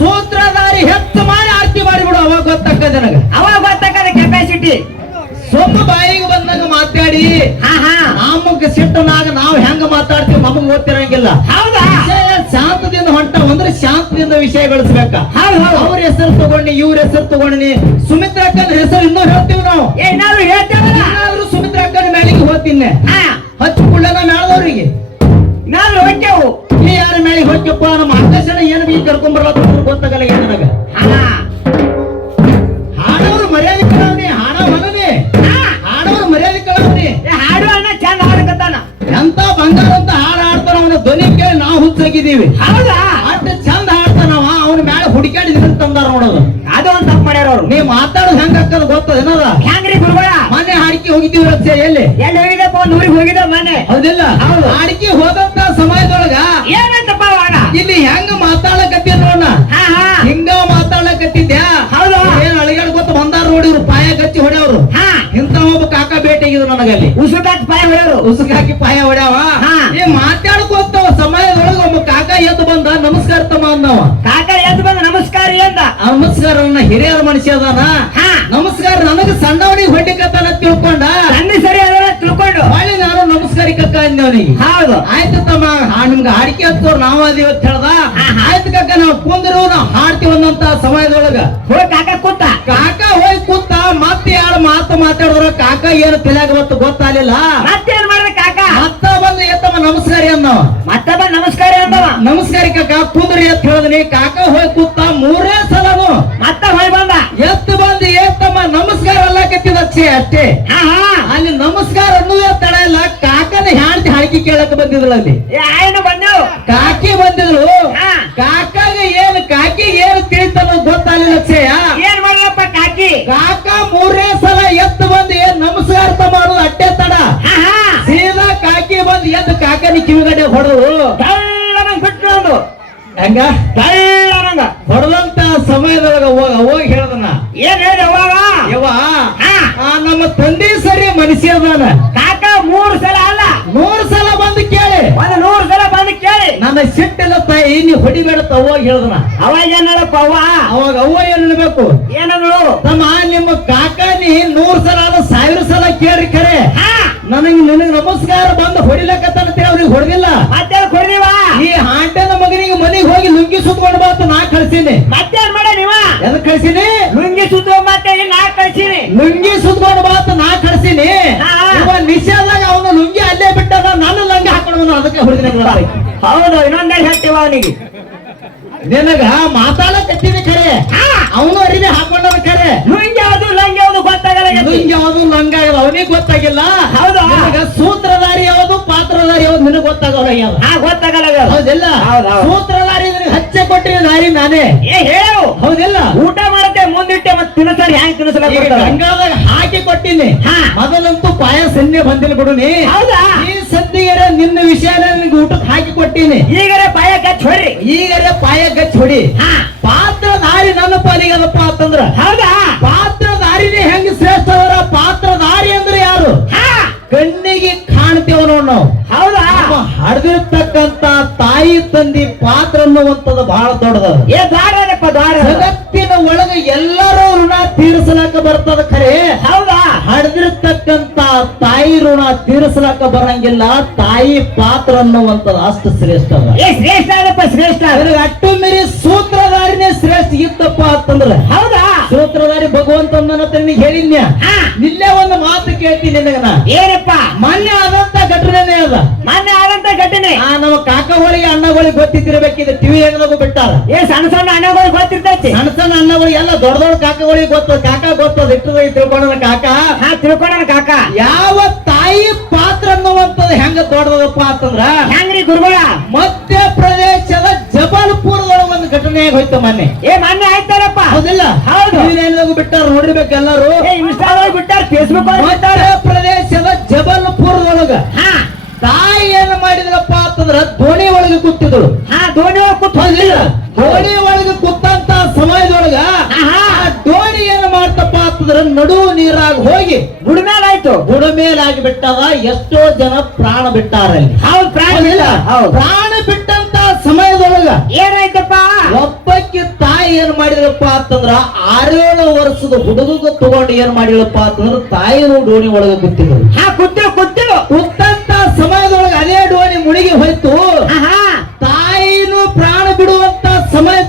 ಸೂತ್ರಧಾರಿ ಹೆಚ್ಚು ಮಾಡಿ ಆರ್ತಿ ಮಾಡಿಬಿಡು, ಅವಾಗ ಗೊತ್ತಾಗ್ತದೆ ನನಗ. ಅವಾಗ ಗೊತ್ತಾಗದ ಕೆಪಾಸಿಟಿ. ಸೊಂಬ ಬಾಯಿಗೆ ಬಂದಾಗ ಮಾತಾಡಿ ನಮಗ್ ಸಿಟ್ಟನಾಗ ನಾವು ಹೆಂಗ ಮಾತಾಡ್ತೀವಿ ನಮಗ್ ಗೊತ್ತಿರಂಗಿಲ್ಲ. ಹೌದಾ? ವಿಷಯ ಮಾತಿನಿಂದ ವಿಷಯ ಬೆಳೆಸ್ಬೇಕ. ಹೌದು, ಹೌದು. ಅವ್ರ ಹೆಸರು ತಗೊಂಡಿ ಇವ್ರ ಹೆಸರು ತಗೊಂಡಿ ಸುಮಿತ್ರ ಅಕ್ಕನ ಹೆಸರು ಇನ್ನೂ ಹೇಳ್ತೀವಿ ನಾವು. ನಾವು ಹೇಳ್ತೇವಲ್ಲ, ಏನಾದ್ರು ಸುಮಿತ್ರ ಅಕ್ಕನ ಮೇಳಿಗೆ ಹೋಗ್ತೀನಿ ಹಚ್ಚು ಕುಳ್ಳನ ಮೇಳದವ್ರಿಗೆ ನಾವು ಹೋಗ್ತೇವು. ಈ ಯಾರ ಮೇಳಿಗೆ ಹೋಗ್ಯಪ್ಪ ನಮ್ಮ ಆಕಾಶನ ಏನು ಬಿ ಕರ್ಕೊಂಡ್ಬರಲ್ಲ ಗೊತ್ತಾಗಲ್ಲ ಏನ್ ನನಗ. ಹಾಡೋರು ಮರ್ಯಾದೆ ಕಳವನಿ, ಹಾಡವನೇ ಹಾಡೋರು ಮರ್ಯಾದೆ ಕಳವನಿ. ಹಾಡು ಅನ್ನ ಚಂದ ಹಾಡಕತ್ತಾನ. ಎಂತ ಬಂಗಾರ ಅಂತ ಹಾಡು ಹಾಡ್ತಾನ. ಅವನ ಧ್ವನಿ ಕೇಳಿ ನಾವು ಹುಚ್ಚಾಗಿದ್ದೀವಿ. ಹೌದಾ? ಅಷ್ಟ ಚಂದ ಹಾಡ್ತಾನವ. ಅವನ ಮೇಲೆ ಹುಡುಕಾಡಿದ್ರೆ ತಂದಾರ ನೋಡೋದು. ಅದು ಒಂದು ತಪ್ಪು ಮಾಡ್ಯಾರ ಅವ್ರು. ನೀ ಮಾತಾಡೋದು ಹೆಂಗ ಆಗ್ತದ ಗೊತ್ತದ ಏನದ? ಹೆಂಗ್ರಿ ಗುರುಗಳ? ಮನೆ ಹಾಡಿಕೆ ಹೋಗಿದ್ದೀವಿ ರಕ್ಷೆ ಎಲ್ಲಿ ಹೋಗಿದ್ದಪ್ಪ? ಒಂದು ಊರಿಗೆ ಹೋಗಿದ್ದ ಮನೆ. ಹೌದಿಲ್ಲ? ಹೌದು. ಹಾಡಿಕೆ ಹೋದಂತ ಸಮಯದೊಳಗ ಏನಂತಪ್ಪ ಅವಾಗ? ಇಲ್ಲಿ ಹೆಂಗ ಮಾತಾಡಕತ್ತಿ ನೋಡ. ಹಿಂಗ ಮಾತಾಡಕತ್ತಿದ್ಯಾ? ಹೌದು. ಏನ್ ಅಳಿಗಾಡ್ ಗೊತ್ತ ಬಂದಾರ ನೋಡಿ ಇವ್ರು ಪಾಯ ಗಚ್ಚಿ ಹೊಡ್ಯವ್ರು. ಇಂತ ಒಬ್ಬ ಕಾಕ ಭೇಟಿಯಾಗಿದ್ರು ನನಗಲ್ಲಿ. ಉಸುಕಾಕಿ ಪಾಯ ಹೊಡೆಯವರು. ಉಸುಕಾಕಿ ಪಾಯ ಹೊಡ್ಯಾವ. ಈ ಮಾತಾಡ್ಕೋತ ಸಮಯದೊಳಗ ಒಬ್ಬ ಕಾಕ ಎದ್ದು ಬಂದ. ನಮಸ್ಕಾರ ತಮ್ಮ ಅಂದವ. ಕಾಕ ಎದ್ದು ಬಂದ ನಮಸ್ಕಾರ ಎಂದ. ನಮಸ್ಕಾರ ಹಿರಿಯರ ಮನುಷ್ಯ ಅದಾನ. ನಮಸ್ಕಾರ ನನಗ ಸಣ್ಣವನಿಗೆ ಹೊಡಿಕತ್ತಾನ ತಿಳ್ಕೊಂಡ. ಸಣ್ಣ ಸರಿ ಅದನ್ನ ತಿಳ್ಕೊಂಡು ಹೊಳ್ಳಿ ನಾನು ನಮಸ್ಕಾರಕ್ಕ ಅಂದವನಿಗೆ. ಹೌದು. ಆಯ್ತು ತಮ್ಮ ನಿಮ್ಗೆ ಹಾಡಿಕೆ ಹಚ್ಚೋರು ನಾವ್ ಅದೀವಿ ಅಂತ ಹೇಳ್ದ. ಆಯ್ತು ಕಾಕ ನಾವು ಕುಂದ್ರು ನಾವು ಹಾಡ್ತೀವಿ ಅನ್ನಂತ ಸಮಯದೊಳಗ ಹೋಗಿ ಕಾಕ ಕೂತ. ಕಾಕ ಹೋಗಿ ಕೂತ. ಮತ್ತೆ ಯಾರು ಮಾತಾಡಿದ್ರ ಕಾಕ ಏನು ತಲೆಯಾಗ ಗೊತ್ತಾಗಲಿಲ್ಲ. ಮತ್ತೇನ್ ಮಾಡ್ದ ಕಾಕ? ಮತ್ತ ಬಂದು ಎತ್ತಮ್ಮ ನಮಸ್ಕಾರ ಅನ್ನವ. ಮತ್ತೆ ಬಂದ್ ನಮಸ್ಕಾರ ಎಂದವ. ನಮಸ್ಕಾರ ಕಾಕ ಕುಂದ್ರಿ ಎತ್ ಹೇಳಿದ್ನಿ. ಕಾಕ ಹೋಗಿ ಕೂತ. ಮೂರೇ ಸಲನು ಮತ್ತೆ ಹೋಗಿ ಬಂದ. ಎತ್ತು ಬಂದು ಏತಮ್ಮ ನಮಸ್ಕಾರ ಅಲ್ಲಕತ್ತಿದ ಅಷ್ಟೇ. ಅಲ್ಲಿ ನಮಸ್ಕಾರ ಅನ್ನುವುದೇ ತಡ ಇಲ್ಲ. ಕಾಕನ ಹ್ಯಾಂತಿ ಹಾಕಿ ಕೇಳಕ್ ಬಂದಿದ್ರು ಅಲ್ಲಿ. ಏನು ಬಂದೆವು? ಕಾಕಿ ಬಂದಿದ್ರು. ಕಾಕಾಗ ಏನು ಕಾಕಿಗೆ ಏನು ತಿಳಿತನ್ನೋದು ಗೊತ್ತಾಗಲಿಲ್ಲ ಅಕ್ಷಯ. ಏನ್ ಮಾಡ್ಲಪ್ಪ ಕಾಕಿ? ಕಾಕ ಮೂರೇ ಸಲ ಎತ್ತು ಬಂದು ಏನ್ ನಮಸ್ಕಾರ ಮಾಡೋದು ಅಟ್ಟೆ ತಡ. ಸೀದಾ ಕಾಕಿ ಬಂದು ಎದ್ದು ಕಾಕನಿ ಕಿವಿಗಡೆ ಹೊಡೆದು ತೆಳ್ಳನಂಗ್ ಬಿಟ್ರು ಒಂದು. ಹೆಂಗ ತೆಳ್ಳನಂಗ ಹೊಡೆದಂತ ಸಮಯದೊಳಗ ಹೋಗಿ ಹೇಳ್ದನ. ಏನ್ ಹೇಳಿ ಅವಾಗ? ಯವ್ವ ನಮ್ಮ ತಂದೆ ಸರಿ ಮನುಷ್ಯ ಅದಾನ. ಕಾಕ 3 ಸಲ ಅಲ್ಲ 100 ಸಲ ಬಂದು ಕೇಳಿ. ಒಂದು 100 ಸಲ ಬಂದು ಕೇಳಿ. ನನ್ನ ಸಿಟ್ಟೆಲ್ಲ ತಾಯಿ ನೀ ಹೊಡಿಬೇಡ ಅವಾಗ ಹೇಳ್ದನ. ಅವಾಗ ಏನ್ ಹೇಳಪ್ಪ ಅವ್ವ? ಅವಾಗ ಅವ್ವ ಏನ್ ಹೇಳ್ಬೇಕು? ಏನಂದ್ರು? ತಮ್ಮ ನಿಮ್ಮ ಕಾಕ ನೀ 100 ಸಲ ಅಲ್ಲ 1000 ಸಲ ಕೇಳ್ರಿ ಖರೆ. ನಿನಗೆ ನಮಸ್ಕಾರ ಬಂದು ಹೊಡಿಲಕತ್ತಂತೆ ಅವ್ರಿಗೆ ಹೊಡೆದಿಲ್ಲ. ಮತ್ತೆ ಕೊಡ್ದೀವ? ಈ ಹಾಂಟೆನ ಮಗನಿಗೆ ಮನೆಗೆ ಹೋಗಿ ಲುಂಗಿ ಸುತ್ಕೊಂಡು ಬಾತು ನಾ ಕಳ್ಸೀನಿ. ಮತ್ತೇನ್ ಮಾಡ ನೀವ? ಎದಕ್ ಕಳ್ಸೀನಿ? ಲುಂಗಿ ಸುತ್ತುವ ಮತ್ತೆ ನಾ ಕಳ್ಸೀನಿ. ಲುಂಗಿ ಸುತ್ಕೊಂಡು ಬಾತು ನಾ ಕಳ್ಸೀನಿ. ನಿಷೇಧಾಗ ಅವನು ಲುಂಗಿ ಅಲ್ಲೇ ಬಿಟ್ಟದ. ನಾನು ಲಂಗಿ ಹಾಕೊಂಡು ಅದಕ್ಕೆ ಹೊಡೆದಿನ. ಹೌದು, ಇನ್ನೊಂದೇ ಹೇಳ್ತೀವ ಅವನಿಗೆ. ನಿನಗ ಮಾತಾಡಕತ್ತೀನಿ ಖರೆ. ಅವನು ಅರಿವಿ ಹಾಕೊಂಡ ಖರೆ. ಲುಂಗಿ ಯಾವ್ದು ಲಂಗಿ ಯಾವ್ದು ಗೊತ್ತಾಗಲ್ಲ. ಲುಂಗಿ ಯಾವ್ದು ಲಂಗ ಯಾವ್ದು ಅವನಿಗೆ ಗೊತ್ತಾಗಿಲ್ಲ. ಹೌದು. ಸೂತ್ರಧಾರಿ ಯಾವ್ದು ಪಾತ್ರಧಾರಿ ಯಾವ್ದು ನಿನಗೆ ಗೊತ್ತಾಗಲ್ಲ. ಗೊತ್ತಾಗಲ್ಲ. ಹೌದಿಲ್ಲ? ಸೂತ್ರಧಾರಿ ಹಚ್ಚೆ ಕೊಟ್ಟಿನ ದಾರಿ ನಾನೇ. ಹೇಳು. ಹೌದಿಲ್ಲ? ಊಟ ಮಾಡತ್ತೆ ಮುಂದಿಟ್ಟೆ ಮತ್ತೆ ತಿನ್ನಸರಿ ಹ್ಯಾಂಗ್ ತಿನ್ನಸಲ ಗಂಗಾದಾಗ ಹಾಕಿ ಕೊಟ್ಟಿನಿ. ಮೊದಲಂತೂ ಪಾಯ ಸನ್ನೆ ಬಂದಿಲ್ಲ ಬಿಡುನಿ. ಹೌದಾ? ಈ ಸದ್ಯಗರ ನಿನ್ನ ವಿಷಯನ ನಿನ್ಗೆ ಊಟಕ್ಕೆ ಹಾಕಿ ಕೊಟ್ಟಿನಿ. ಈಗರೆ ಪಾಯ ಗಚ್ಚ ಹೊಡ್ರಿ. ಈಗರೆ ಪಾಯ ಗಚ್ಚ ಹೊಡಿ. ಪಾತ್ರಧಾರಿ ನನ್ನ ಪಾಲಿಗದಪ್ಪ ಅಂತಂದ್ರ. ಹೌದಾ? ಪಾತ್ರಧಾರಿನೇ ಹೆಂಗ ಶ್ರೇಷ್ಠ ಅದರ? ಪಾತ್ರಧಾರಿ ಅಂದ್ರೆ ಯಾರು? ಕಣ್ಣಿಗೆ ಕಾಣ್ತೇವ ನೋಡ್ ನಾವು. ಹೌದಾ? ಹಡ್ದಿರ್ತಕ್ಕಂತ ತಾಯಿ ತಂದಿ ಪಾತ್ರ ಅನ್ನುವಂಥದ್ದು ಬಹಳ ದೊಡ್ಡದ. ಜಗತ್ತಿನ ಒಳಗ ಎಲ್ಲರೂ ಋಣ ತೀರಿಸಲಾಕ ಬರ್ತದ ಖರೆ. ಹೌದಾ? ಹಡ್ದಿರ್ತಕ್ಕಂತ ತಾಯಿ ಋಣ ತೀರಿಸಲಾಕ ಬರಂಗಿಲ್ಲ. ತಾಯಿ ಪಾತ್ರ ಅನ್ನುವಂಥದ್ದು ಅಷ್ಟು ಶ್ರೇಷ್ಠ ಅದ. ಶ್ರೇಷ್ಠ ಅದಪ್ಪ, ಶ್ರೇಷ್ಠ. ಅಟ್ಟು ಮೀರಿ ಸೂತ್ರಧಾರಿನೇ ಶ್ರೇಷ್ಠ ಇತ್ತಪ್ಪ ಅಂತಂದ್ರ. ಹೌದಾ? ಸೂತ್ರಧಾರಿ ಭಗವಂತ ನಿನಗೆ ಹೇಳಿದ್ನ್ಯ. ನಿಲ್ಲೇ ಒಂದು ಮಾತು ಕೇಳ್ತೀನಿ ನಿನಗನ. ಏನಪ್ಪ? ಮೊನ್ನೆ ಆದಂತ ಘಟನೆ ಅದ. ಮೊನ್ನೆ ಆದಂತ ಘಟನೆ ನಮ್ಮ ಕಾಕಗಳಿಗೆ ಅಣ್ಣಗಳಿಗೆ ಗೊತ್ತಿದ್ದಿರ್ಬೇಕಿದೆ. ಟಿವಿ ಏನಾಗೂ ಬಿಟ್ಟಾರ. ಸಣ್ಣ ಸಣ್ಣ ಅಣ್ಣಗಳಿಗೆ ಗೊತ್ತಿರ್ತೈತಿ. ಸಣ್ಣ ಸಣ್ಣ ಅಣ್ಣಗಳಿಗೆ ಎಲ್ಲ ದೊಡ್ಡ ದೊಡ್ಡ ಕಾಕಗಳಿಗೆ ಗೊತ್ತದ. ಕಾಕ ಗೊತ್ತದ ಇಟ್ಟದ ತಿಳ್ಕೊಂಡ ಕಾಕ. ತಿಳ್ಕೊಂಡ ಕಾಕ. ಯಾವ ತಾಯಿ ಪಾತ್ರ ಅನ್ನುವಂಥದ್ದು ಹೆಂಗ ದೊಡ್ಡದಪ್ಪ ಅಂತಂದ್ರ ಹೆಂಗ್ರಿ ಗುರುಗಳ? ಮಧ್ಯಪ್ರದೇಶದ ಜಬಲ್ಪುರದೊಳಗ ಒಂದು ಘಟನೆ ಹೋಯ್ತು ಮೊನ್ನೆ. ಮೊನ್ನೆ ಆಯ್ತಾರಪ್ಪ. ಹೌದಿಲ್ಲ? ಹೌದು. ಏನಾಗೂ ಬಿಟ್ಟಾರ ನೋಡಿರ್ಬೇಕು ಎಲ್ಲರೂ. ಇನ್ಸ್ಟಾದಾಗ ಬಿಟ್ಟಾರ, ಫೇಸ್ಬುಕ್ ಮಧ್ಯಪ್ರದೇಶದ ಜಬಲ್ಪುರದೊಳಗ ತಾಯಿ ಏನ್ ಮಾಡಿದ್ರಪ್ಪ ಅಂತಂದ್ರ ದೋಣಿ ಒಳಗೆ ಕೂತಿದ್ರು. ದೋಣಿ ಒಳಗೆ ಕೂತ್ ದೋಣಿ ಒಳಗೆ ಕೂತಂತ ಸಮಯದೊಳಗ ದೋಣಿ ಏನ್ ಮಾಡ್ತಪ್ಪ ಅಂತಂದ್ರ ನಡು ನೀರಾಗ ಹೋಗಿ ಬುಡಮೇಲಾಯ್ತು. ಬುಡಮೇಲಾಗಿ ಬಿಟ್ಟದ. ಎಷ್ಟೋ ಜನ ಪ್ರಾಣ ಬಿಟ್ಟಾರಲ್ಲಿ. ಹೌದು, ಪ್ರಾಣ ಇಲ್ಲ. ಪ್ರಾಣ ಬಿಟ್ಟಂತ ಸಮಯದೊಳಗ ಏನಾಯ್ತಪ್ಪ? ಒಬ್ಬಕ್ಕೆ ತಾಯಿ ಏನ್ ಮಾಡಿದ್ರಪ್ಪ ಅಂತಂದ್ರ 6-7 ವರ್ಷದ ಹುಡುಗ ತಗೊಂಡು ಏನ್ ಮಾಡಿರಪ್ಪ ಅಂತಂದ್ರ ತಾಯಿನೂ ಡೋಣಿ ಒಳಗೆ ಕೂತಿದ್ರು. ಕೂತಂತ ಸಮಯದೊಳಗೆ ಅದೇ ಡೋಣಿ ಮುಳುಗಿ ಹೋಯ್ತು. ತಾಯಿನೂ ಪ್ರಾಣ ಬಿಡುವಂತ ಸಮಯ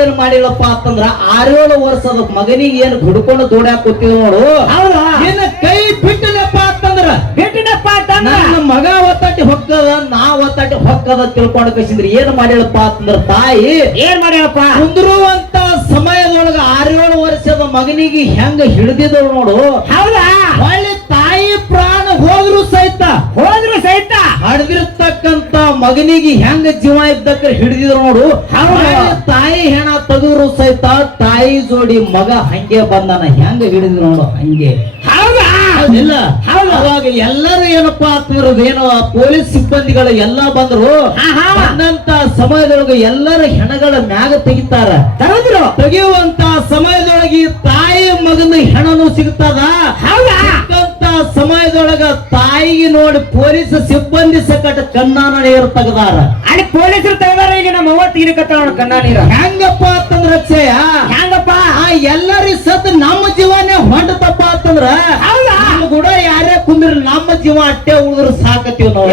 ಏನ್ ಮಾಡಿಲ್ಲಪ್ಪ ಅಂತಂದ್ರ 6-7 ವರ್ಷದ ಮಗನಿಗೆ ಏನ್ ಹುಡ್ಕೊಂಡು ದೂಡ್ಯಾಕ ಕೂತಿದ್ ನೋಡು. ಹೌದಾ ನಿನ್ನ ಕೈ ಬಿಟ್ಟಿನಪ್ಪ ಅಂತಂದ್ರ ಬಿಟ್ಟಿನಪ್ಪ ಅಂತಂದ್ರ ನನ್ನ ಮಗ ಒತ್ತಟ್ಟಿ ಹೊಕ್ಕದ ನಾ ಒತ್ತಟ್ಟಿ ಹೊಕ್ಕದ ತಿಳ್ಕೊಂಡು ಕಸಿದ್ರಿ ಏನ್ ಮಾಡಿಲ್ಲಪ್ಪ ಅಂತಂದ್ರ ತಾಯಿ ಏನ್ ಮಾಡ್ಯಾಳಪ್ಪ ಕುಂದ್ರುವಂತ ಸಮಯದೊಳಗ 6-7 ವರ್ಷದ ಮಗನಿಗೆ ಹೆಂಗ ಹಿಡಿದಿದ್ರು ನೋಡು. ಹೌದಾ ಒಳ್ಳೆ ತಾಯಿ ಪ್ರಾಣ ಹೋದ್ರು ಸಹಿತ ಹಡ್ದಿರ್ತಕ್ಕಂತ ಮಗನಿಗೆ ಹೆಂಗ ಜೀವ ಇದ್ದಕ್ಕ ಹಿಡಿದಿದ್ರು ನೋಡು. ತಾಯಿ ಹೆಣ ತೆಗೆದ್ರು ಸಹಿತ ತಾಯಿ ಜೋಡಿ ಮಗ ಹಂಗೆ ಬಂದಾನ ಹೆಂಗ ಹಿಡಿದ್ರು ನೋಡು ಹಂಗೆ. ಇಲ್ಲ ಅವಾಗ ಎಲ್ಲರೂ ಏನಪ್ಪಾ ಅಂತಂದ್ರ ಏನೋ ಪೊಲೀಸ್ ಸಿಬ್ಬಂದಿಗಳು ಎಲ್ಲಾ ಬಂದ್ರು. ಬಂದಂತ ಸಮಯದೊಳಗೆ ಎಲ್ಲರ ಹೆಣಗಳ ಮ್ಯಾಗ ತೆಗಿತಾರ. ತೆಗೆಯುವಂತ ಸಮಯದೊಳಗೆ ತಾಯಿ ಮಗನ ಹೆಣನು ಸಿಗ್ತದ. ಸಮಯದೊಳಗ ತಾಯಿಗೆ ನೋಡಿ ಪೊಲೀಸ್ ಸಿಬ್ಬಂದಿ ಸಕಟ ಕಣ್ಣಾನ ನೀರು ತೆಗದಾರ. ಅಲ್ಲಿ ಪೊಲೀಸರು ತೆಗದಾರ. ಈಗ ನಮ್ಮ ಅವ್ವ ತೀರಿಕತ್ತ ನೋಡ ಕಣ್ಣ ನೀರ. ಹೆಂಗಪ್ಪ ಅಂತಂದ್ರ ಹೆಂಗಪ್ಪ ಎಲ್ಲರಿ ಸತ್ ನಮ್ಮ ಜೀವನೇ ಹೊಂಟತಪ್ಪ ಅಂತಂದ್ರ ನಮ್ಮ ಕೂಡ ಯಾರೇ ಕುಂದ್ರ ನಮ್ಮ ಜೀವ ಅಟ್ಟೆ ಉಳಿದ್ರು ಸಾಕತ್ತೀವಿ ನಾವು.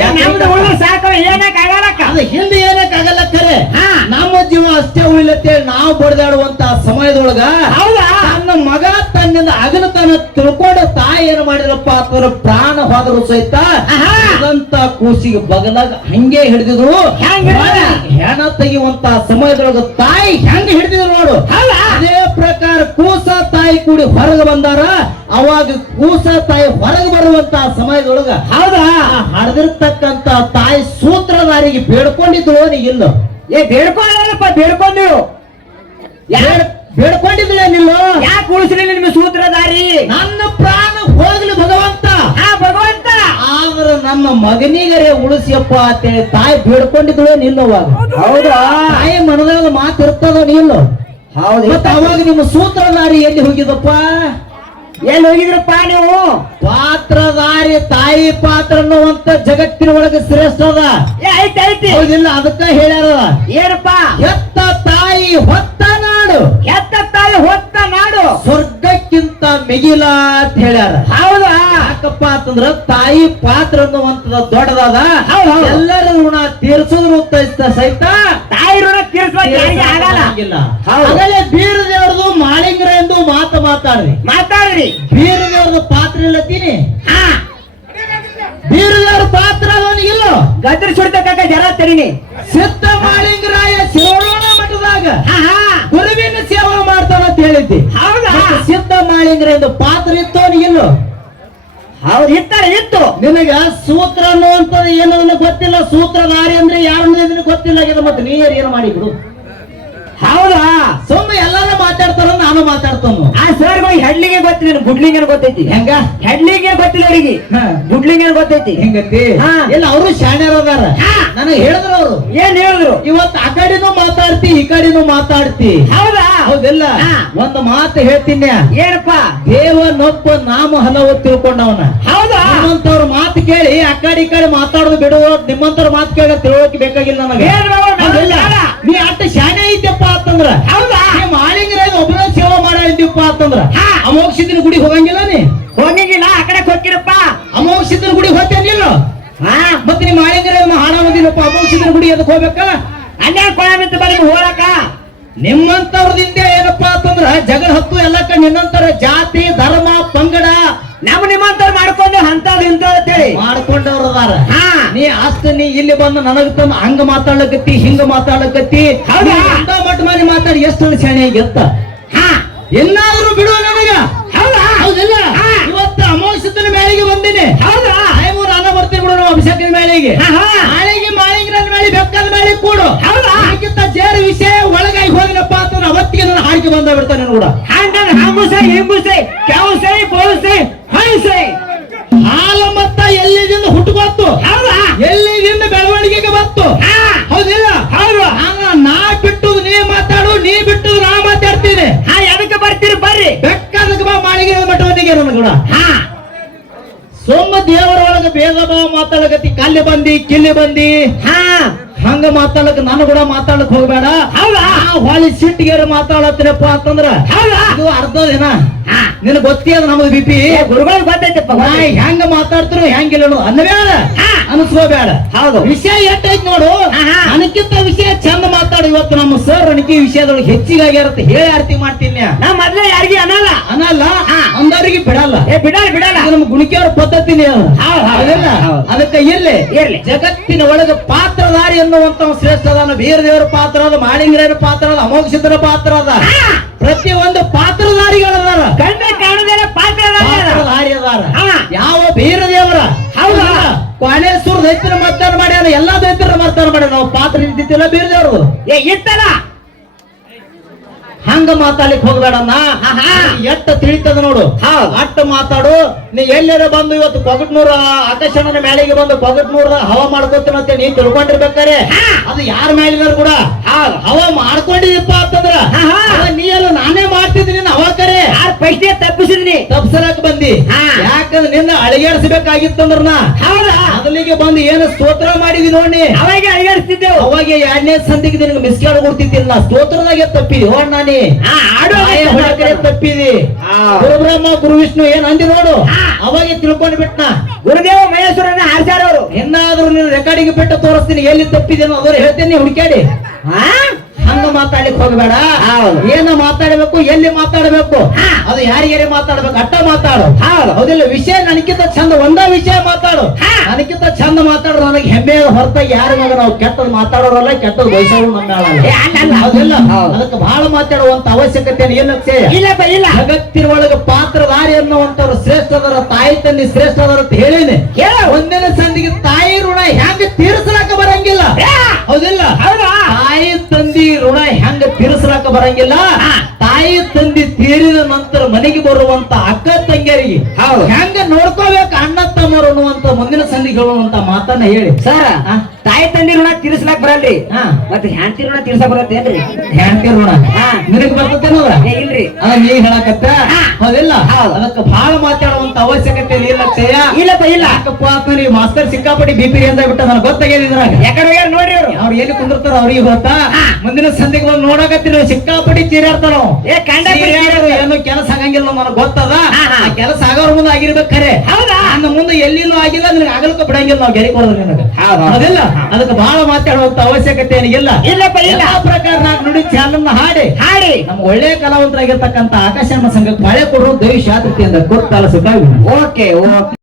ಸಾಕ ಏನಕ್ಕೆ ಆಗಲಕ್ಕ ಅದ ಹಿಂದೆ ಏನಕ್ಕೆ ಆಗಲ್ಲ ಖರೆ ನಮ್ಮ ಜೀವ ಅಷ್ಟೇ ಉಳಿಲತ್ತೇಳಿ ನಾವು ಬಡ್ದಾಡುವಂತ ಸಮಯದೊಳಗ ತನ್ನ ಮಗ ತನ್ನಿಂದ ಅಗಲತನ ತಿಳ್ಕೊಂಡು ತಾಯಿ ಏನ್ ಮಾಡಿರಪ್ಪ ಅಂತಂದ್ರ ಪ್ರಾಣ ಹೋದ್ರು ಸಹಿತ ಅದಂತ ಕೂಸಿಗೆ ಬಗಲಾಗ ಹಂಗೆ ಹಿಡಿದಿದ್ರು. ಹೆಣ ತೆಗೆಯುವಂತ ಸಮಯದೊಳಗ ತಾಯಿ ಹೆಂಗ ಹಿಡಿದಿದ್ರು ನೋಡು. ಅದೇ ಪ್ರಕಾರ ಕೂಸ ತಾಯಿ ಕೂಡಿ ಹೊರಗೆ ಬಂದಾರ. ಅವಾಗ ಕೂಸ ತಾಯಿ ಹೊರಗೆ ಬರುವಂತ ಸಮಯದೊಳಗ ಹಡ್ದಿರ್ತಕ್ಕಂತ ತಾಯಿ ಸೂತ್ರಧಾರಿಗೆ ಬೇಡ್ಕೊಂಡಿದ್ರು ಇಲ್ಲ. ಬೇಡ್ಕೊಳ್ಳಪ್ಪ ಬೇಡ್ಕೊಂಡ್ರು ಬೇಡ್ಕೊಂಡಿದ್ರೆ ನಿಲ್ಲ. ಯಾಕೆ ಉಳಿಸ್ಲಿಲ್ಲ ನಿಮ್ಮ ಸೂತ್ರಧಾರಿ? ನನ್ನ ಪ್ರಾಣ ಹೋಗ್ಲಿ ಭಗವಂತ ಭಗವಂತ ಆದ್ರ ನಮ್ಮ ಮಗನಿಗರೇ ಉಳಿಸಿಯಪ್ಪ ಅಂತೇಳಿ ತಾಯಿ ಬೇಡ್ಕೊಂಡಿದ್ಳು ನಿಲ್ಲವಾಗ. ಹೌದಾ ತಾಯಿ ಮನದಾಗ ಮಾತು ಇರ್ತದ ನಿಲ್ಲ. ಹೌದು ಮತ್ತೆ ಅವಾಗ ನಿಮ್ಮ ಸೂತ್ರಧಾರಿ ಎಲ್ಲಿ ಹೋಗಿದಪ್ಪ? ಎಲ್ಲಿ ಹೋಗಿದ್ರಪ್ಪ ನೀವು? ಪಾತ್ರಧಾರಿ ತಾಯಿ ಪಾತ್ರ ಅನ್ನುವಂತ ಜಗತ್ತಿನ ಒಳಗೆ ಶ್ರೇಷ್ಠ ಅದ. ಐತಿ ಹೌದಿಲ್ಲ? ಅದಕ್ಕ ಹೇಳ್ಯಾರ ಏನಪ್ಪ? ಹೆತ್ತ ತಾಯಿ ಹೊತ್ತ ನಾಡು, ಹೆತ್ತ ತಾಯಿ ಹೊತ್ತ ನಾಡು ಸ್ವರ್ಗಕ್ಕಿಂತ ಮಿಗಿಲ ಅಂತ ಹೇಳ್ಯಾರ. ಹೌದಾ? ಯಾಕಪ್ಪ ಅಂತಂದ್ರ ತಾಯಿ ಪಾತ್ರ ಅನ್ನುವಂತದ ದೊಡ್ಡದಾದ. ಎಲ್ಲರ ಋಣ ತೀರ್ಸೋದ್ರು ಸಹಿತ ತಾಯಿ ಋಣ ತೀರ್ಸೋಕೆ ಆಗಲ್ಲ. ಆಗಲೇ ಬೀರ ದೇವ್ರದು ಮಾಳಿಂಗ್ರ ಎಂದು ಮಾತಾಡ್ರಿ. ಬೀರ ದೇವ್ರದು ಪಾತ್ರ ಇಲ್ಲತ್ತೀನಿ. ಬೀರ ದೇವ್ರ ಪಾತ್ರ ಅವನಿಗಿಲ್ಲ. ಗದ್ರಿ ಸುಡ್ತಕ್ಕ ಜರ ತಡಿನಿ. ಸಿದ್ಧ ಮಾಳಿಂಗರಾಯ ಶಿರೋಣ ಮಠದಾಗ ಗುರುವಿನ ಸೇವೆ ಮಾಡ್ತಾನ ಅಂತ ಹೇಳಿದ್ದಿ. ಹೌದಾ? ಸಿದ್ಧ ಮಾಳಿಂಗರ ಎಂದು ಪಾತ್ರ ಇತ್ತು ಅವನಿಗಿಲ್ಲ. ಹೌದು ಇತ್ತು. ನಿನಗ ಸೂತ್ರ ಅನ್ನುವಂಥದ್ದು ಏನದನ್ನ ಗೊತ್ತಿಲ್ಲ. ಸೂತ್ರಧಾರಿ ಅಂದ್ರೆ ಯಾರನ್ನ ಗೊತ್ತಿಲ್ಲ. ಮತ್ತೆ ನೀ ಏನು ಮಾಡಿಬಿಡು. ಹೌದಾ? ಸುಮ್ಮ ಎಲ್ಲಾರು ಮಾತಾಡ್ತಾರ, ನಾನು ಮಾತಾಡ್ತಾನು. ಆ ಸರ್ ಹೆಡ್ಲಿಗೆ ಗೊತ್ತಿಲ್ಲ, ಗುಡ್ಲಿಂಗ್ ಗೊತ್ತೈತಿ. ಹೆಂಗ ಹೆಡ್ಲಿಗೆ ಗೊತ್ತಿಲ್ಲ ಅವರಿಗೆ, ಗುಡ್ಲಿಂಗ್ ಗೊತ್ತೈತಿ. ಹೆಂಗತಿ ಇಲ್ಲ ಅವರು ಶಾಣ್ಯರ ಅದಾರ. ನನಗೆ ಹೇಳಿದ್ರು ಅವರು. ಏನ್ ಹೇಳಿದ್ರು? ಇವತ್ತು ಆ ಕಡೆನೂ ಮಾತಾಡ್ತಿ, ಈ ಕಡೆನೂ ಮಾತಾಡ್ತಿ. ಹೌದಾ? ಹೌದಿಲ್ಲ? ಒಂದು ಮಾತು ಹೇಳ್ತೀನಿ. ಏನಪ್ಪ? ದೇವನೊಬ್ಬ ನಾಮ ಹಲವು ತಿಳ್ಕೊಂಡವನ. ಹೌದಾ? ನಿಮ್ಮಂತವ್ರ ಮಾತು ಕೇಳಿ ಆ ಕಡೆ ಈ ಕಡೆ ಮಾತಾಡೋದು ಬಿಡುವ. ನಿಮ್ಮಂತವ್ರ ಮಾತು ಕೇಳ ತಿಳುವಳಿಕೆ ಬೇಕಾಗಿಲ್ಲ ನನಗೆ. ನೀ ಅಟ್ಟ ಶಾಣೆ ಐತಪ್ಪ ಅಂತಂದ್ರ. ಹೌದಾ? ಮಾಳಿಂಗ್ರ ಒಬ್ಬನ ಸೇವೆ ಮಾಡಿದ್ಯಪ್ಪ ಅಂತಂದ್ರ ಅಮೋಕ್ಷಿತನ ಗುಡಿ ಹೋಗಂಗಿಲ್ಲ. ನೀ ಹೋಗಿಲ್ಲ ಆ ಕಡೆ ಹೋಗಿರಪ್ಪ. ಅಮೋಕ್ಷಿತನ ಗುಡಿ ಹೋಗ್ತೇನಿಲ್ಲ. ಮತ್ತೆ ನಿಮ್ಮ ಮಾಳಿಂಗ್ರ ಹಾಡ ಬಂದಿನಪ್ಪ. ಅಮೋಕ್ಷಿತನ ಗುಡಿ ಅದಕ್ಕೆ ಹೋಗ್ಬೇಕ. ಅನ್ಯಾಯ ಕೊಳಮಿತ್ತು ಬರೀ ಹೋಗಕ. ನಿಮ್ಮಂತವ್ರದಿಂದ ಏನಪ್ಪಾ ಅಂತಂದ್ರ ಜಗಳ ಹತ್ತು ಎಲ್ಲಕ್ಕ ನಿನ್ನಂತರ ಜಾತಿ ಧರ್ಮ ಪಂಗಡ ನಿಮ್ಮಂತವ್ರು ಮಾಡ್ಕೊಂಡು ಅಂತದ್ ಇಂತ ಅಂತೇಳಿ ಮಾಡ್ಕೊಂಡವ್ರ ಅದಾರ. ನೀ ಅಷ್ಟ ನೀ ಇಲ್ಲಿ ಬಂದು ನನಗ ತಂದು ಹಂಗ ಮಾತಾಡ್ಲಕತ್ತಿ, ಹಿಂಗ ಮಾತಾಡ್ಲಕತ್ತಿ. ಅಂತ ಮಟ್ಟ ಮಾಡಿ ಮಾತಾಡಿ ಎಷ್ಟು ಶಾಣೆ ಗೆತ್ತ. ಎಲ್ಲಾದ್ರೂ ಬಿಡುವ ನನಗ. ಹೌದಿಲ್ಲ? ಇವತ್ತು ಅಮೋಕ್ಷಿತನ ಮೇಳಿಗೆ ಬಂದಿನಿ. ಹೌದಾ? ನಾನು ಬರ್ತೀನಿ ಬಿಡು. ನಾವು ಅಭಿಷೇಕನ ಮೇಳಿಗೆ ಮಾಳಿಂಗ್ರ ಮೇಳಿ ಬೆಕ್ಕದ ಮೇಳಿ ಕೂಡು. ಅದಕ್ಕಿಂತ ಜೇರ ವಿಷಯ ಒಳಗಾಗಿ ಹೋಗಿನಪ್ಪ ಅಂತಂದ್ರೆ ಅವತ್ತಿಗೆ ನನ್ನ ಹಾಡಿಕೆ ಬಂದ ಬಿಡ್ತಾನೆ ಕೂಡ. ಹಾಲ ಮತ್ತ ಎಲ್ಲಿದಿಂದ ಹುಟ್ಟುಬತ್ತು, ಎಲ್ಲಿದಿಂದ ಬೆಳವಣಿಗೆಗೆ ಬತ್ತು. ಹೌದಿಲ್ಲ? ನಾ ಬಿಟ್ಟುದು ನೀ ಮಾತಾಡು, ನೀ ಬಿಟ್ಟುದು ನಾ ಮಾತಾಡ್ತೀನಿ. ಅದಕ್ಕೆ ಬರ್ತೀರಿ ಬರ್ರಿ. ಬೆಕ್ಕದಕ್ಕೆ ಬಾ ಮಾಳಿಗೆ ಮಠವನಿಗೆ ನನ್ನ ಕೂಡ. ಸೋಮ ದೇವರ ಒಳಗೆ ಭೇದ ಭಾವ ಮಾತಾಡಕತ್ತಿ. ಕಲ್ಲಿ ಬಂದಿ ಕಿಲ್ಲಿ ಬಂದಿ ಹಂಗ ಮಾತಾಡಕ್ ನಾನು ಕೂಡ ಮಾತಾಡಕ್ ಹೋಗ್ಬೇಡ. ಹೊಳಿ ಸಿಟ್ಟಿಗೆ ಮಾತಾಡತ್ತೀರಪ್ಪ ಅಂತಂದ್ರ ಇದು ಅರ್ಧ ದಿನ ನಿನಗೆ ಗೊತ್ತೇ ಅದ ನಮ್ದು ಬಿಪಿ ಗುರುಗಳಿಗೆ ಗೊತ್ತೈತಪ್ಪ ಹೆಂಗ ಮಾತಾಡ್ತಿರೋ ಹೆಂಗಿಲ್ಲ ಅನ್ನೋದು ಅನ್ನಬೇಡ ಅನಿಸ್ಕೋಬೇಡ. ಹೌದು. ವಿಷಯ ಎಟ್ಟೈತ್ ನೋಡು, ನನಕ್ಕಿಂತ ವಿಷಯ ಚಂದ ಮಾತಾಡು. ಇವತ್ತು ನಮ್ಮ ಸರ್ ನನಗೆ ವಿಷಯದೊಳಗೆ ಹೆಚ್ಚಿಗೆ ಆಗಿರತ್ತೆ ಹೇಳಿ ಆರತಿ ಮಾಡ್ತೀನಿ. ನಾ ಮೊದ್ಲೇ ಯಾರಿಗೆ ಅನ್ನಲ್ಲ ಅಂದವ್ರಿಗೆ ಬಿಡಲ್ಲ. ಬಿಡಲ್ಲ ನಮ್ಮ ಗುಣಿಕೆಯವ್ರ ಪದ್ಧತಿನೇ ಅದು. ಅದಕ್ಕೆ ಇರ್ಲಿ ಜಗತ್ತಿನ ಒಳಗೆ ಪಾತ್ರಧಾರಿ ಎನ್ನುವಂತ ಶ್ರೇಷ್ಠ ಅದ. ಬೀರ ದೇವರ ಪಾತ್ರ ಅದ, ಮಾಳಿಂಗರ ಪಾತ್ರ ಅದ, ಅಮೋಘ ಸಿದ್ಧರ ಪಾತ್ರ ಅದ. ಪ್ರತಿಯೊಂದು ಪಾತ್ರಧಾರಿಗಳದಾರ. ಕಣ್ಣೆ ಕಾಣದೇನ ಪಾತ್ರಧಾರಿ ಅದಾರ. ಯಾವ ಬೀರ ದೇವರ ಹೌದಾ ಕ್ವಾಲೇಶ್ವರ ದೈತ್ಯರ ಮತದಾನ ಮಾಡ್ಯಾರ, ಎಲ್ಲಾ ದೈತ್ಯರ ಮತದಾನ ಮಾಡ್ಯಾರ. ನಾವು ಪಾತ್ರ ಇದ್ದಿದ್ದಿಲ್ಲ ಬೀರ ದೇವ್ರದು ಇತ್ತಲ್ಲ. ಹಂಗ ಮಾತಾಡ್ಲಿಕ್ಕೆ ಹೋಗ್ಬೇಡನ್ನ. ಎಟ್ಟ ತಿಳಿತದ ನೋಡು, ಅಟ್ಟ ಮಾತಾಡು. ನೀ ಎಲ್ಲರ ಬಂದು ಇವತ್ತು ಕೊಗಟ್ನೂರ ಆಕಾಶನ ಮೇಳಿಗೆ ಬಂದು ಕೊಗಟ್ನೂರ ಹವಾ ಮಾಡ್ಕೋತೀನಂತ ನೀ ತಿಳ್ಕೊಂಡಿರ್ಬೇಕಾರೆ ಅದು ಯಾರ ಮೇಲಿನಾರು ಕೂಡ ಹವಾ ಮಾಡ್ಕೊಂಡಿದೀಪ ಅಂತಂದ್ರ ನೀ ಎಲ್ಲ ನಾನೇ ಮಾಡ್ತಿದ್ದೀನಿ ಹವಾ ಕರೆ ಪೈಸೆ ತಪ್ಪಿಸಿದ್ನಿ ತಪ್ಸಲಕ್ ಬಂದಿ. ಯಾಕಂದ್ರೆ ನಿನ್ನ ಅಳಿಗಾಡ್ಸ್ಬೇಕಾಗಿತ್ತಂದ್ರ ಮೊದಲಿಗೆ ಬಂದು ಏನು ಸ್ತೋತ್ರ ಮಾಡಿದಿ ನೋಡಿ, ಅವಾಗ ಅಳಿಗಾಡಿಸ್ತಿದ್ದೆವು. ಅವಾಗ 2ನೇ ಸಂಧಿಗೆ ನಿನಗೆ ಮಿಸ್ಕೇಡ್ ಕೊಡ್ತಿದ್ದಿಲ್ಲ. ಸ್ತೋತ್ರದಾಗೆ ತಪ್ಪಿ ಹೋಡ್ ನಾನಿ ತಪ್ಪಿದಿ. ಗುರುಬ್ರಹ್ಮ ಗುರು ವಿಷ್ಣು ಏನ್ ಅಂದಿ ನೋಡು, ಅವಾಗೆ ತಿಳ್ಕೊಂಡ್ ಬಿಟ್ನ. ಗುರುದೇವ ಮಹೇಶ್ವರನ ಹಾರ್ಸಾರ ಅವರು. ಇನ್ನಾದ್ರೂ ನೀನು ರೆಕಾರ್ಡಿಂಗ್ ಬಿಟ್ಟು ತೋರಿಸ್ತೀನಿ ಎಲ್ಲಿ ತಪ್ಪಿದೇನೋ ಅದ್ರ ಹೇಳ್ತೇನೆ ಹುಡುಕಾಡಿ. ಹಂಗ ಮಾತಾಡ್ಲಿಕ್ಕೆ ಹೋಗ್ಬೇಡ. ಏನ ಮಾತಾಡಬೇಕು, ಎಲ್ಲಿ ಮಾತಾಡಬೇಕು, ಅದು ಯಾರಿಗಾರಿ ಮಾತಾಡ್ಬೇಕು ಅಟ್ಟ ಮಾತಾಡು. ಹೌದಿಲ್ಲ, ವಿಷಯ ನನಗಿಂತ ಚಂದ ಒಂದ ವಿಷಯ ಮಾತಾಡು. ನನಗಿಂತ ಚಂದ ಮಾತಾಡು. ನನಗೆ ಹೆಮ್ಮೆ ಹೊರತಾಗಿ ಯಾರ ಮಗ ನಾವು ಕೆಟ್ಟದ್ ಮಾತಾಡೋರಲ್ಲ, ಕೆಟ್ಟದ್ ಬಯಸೋರು ನಮ್ಮ ಹೌದಿಲ್ಲ. ಅದಕ್ಕೆ ಬಹಳ ಮಾತಾಡುವಂತ ಅವಶ್ಯಕತೆ ಇಲ್ಲಪ್ಪ ಇಲ್ಲ. ಜಗತ್ತಿನ ಒಳಗೆ ಪಾತ್ರಧಾರಿ ಅನ್ನುವಂತವ್ರು ಶ್ರೇಷ್ಠದರ, ತಾಯಿ ತಂದೆ ಶ್ರೇಷ್ಠದರ ಅಂತ ಹೇಳಿನಿ. ಒಂದಿನ ಸಂದಿಗೆ ತಾಯಿ ಋಣ ಹೆಂಗ ತೀರಿಸಲಾಕ ಬರಂಗಿಲ್ಲ. ಹೌದಿಲ್ಲ, ತಾಯಿ ತಂದಿ ಋಣ ಹೆಂಗ ತೀರಿಸಲಾಕ ಬರಂಗಿಲ್ಲ. ತಾಯಿ ತಂದಿ ತೀರಿದ ನಂತರ ಮನೆಗೆ ಬರುವಂತ ಅಕ್ಕ ತಂಗಿಯರಿಗೆ ಹೆಂಗ ನೋಡ್ಕೋಬೇಕು ಅಣ್ಣ ತಮ್ಮರು ಅನ್ನುವಂತ ಮುಂದಿನ ಸಂದಿಗೆ ಹೇಳುವಂತ ಮಾತನ್ನ ಹೇಳಿ. ಸರ್, ತಾಯಿ ತಂದಿ ಋಣ ತೀರಿಸ್ಲಾಕ್ ಬರಲ್ರಿ, ಮತ್ತೆ ಹೆಂಡತಿ ಋಣ ತೀರ್ಸಕ್ ಬರತ್ತೇನ್ರಿ? ಹೆಂಡತಿ ಋಣ ನಿನಗ್ ಬರ್ತೇನೋದ ಇಲ್ರಿ, ಅದ ನೀ ಹೇಳಕತ್ತ. ಹೌದಿಲ್ಲ, ಅದಕ್ಕೆ ಬಹಳ ಮಾತಾಡುವಂತ ಅವಶ್ಯಕತೆ ಇಲ್ಲಪ್ಪ ಇಲ್ಲ. ಯಾಕಪ್ಪ ನೀವು ಮಾಸ್ತರ್ ಸಿಕ್ಕಾಪಟ್ಟಿ ಬಿಪಿ ಅಂತ ಬಿಟ್ಟ ನನಗೆ ಗೊತ್ತಾಗ್ಯದ. ಇದ್ರಾಗ ಯಾಕಡೆ ಹೋಗ್ಯಾರ ನೋಡ್ರಿ ಅವ್ರು, ಅವ್ರು ಎಲ್ಲಿ ಕುಂದಿರ್ತಾರ ಅವ್ರಿಗೆ ಗೊತ್ತಾ. ಮುಂದಿನ ಸಂದಿಗೆ ಬಂದು ನೋಡಕತ್ತೀರಿ ಸಿಕ್ಕಾಪಟ್ಟಿ ಚೀರಾಡ್ತಾರ. ಏನು ಕೆಲಸ ಆಗಂಗಿಲ್ಲ ನನಗೆ ಗೊತ್ತದ. ಕೆಲಸ ಆಗೋರ್ ಮುಂದೆ ಆಗಿರ್ಬೇಕಾರೆ ನನ್ನ ಮುಂದೆ ಎಲ್ಲಿನೂ ಆಗಿಲ್ಲ, ನಿನಗೆ ಆಗಲ್ಕ ಬಿಡಂಗಿಲ್ಲ. ನಾವು ಗೆರಿ ಕೊಡೋದು ನಿನಗೆ. ಹೌದಿಲ್ಲ, ಅದಕ್ಕೆ ಬಹಳ ಮಾತಾಡುವಂತ ಅವಶ್ಯಕತೆ ಏನಿಲ್ಲ. ಇಲ್ಲಪ್ಪ ಇಲ್ಲ. ಪ್ರಕಾರ ನಾಲ್ಕು ನುಡಿ ಚಾಲನ್ನ ಹಾಡಿ ನಮ್ಮ ಒಳ್ಳೆಯ ಕಲಾವಂತರಾಗಿರ್ತಕ್ಕಂಥ ಆಕಾಶ ಸಂಘಕ್ಕೆ ಮಳೆ ಕೊಡುವ ದೈವ ಶಾಂತಿಯಿಂದ ಕೊಟ್ಟಾಲ ಸುಖ. Okay okay.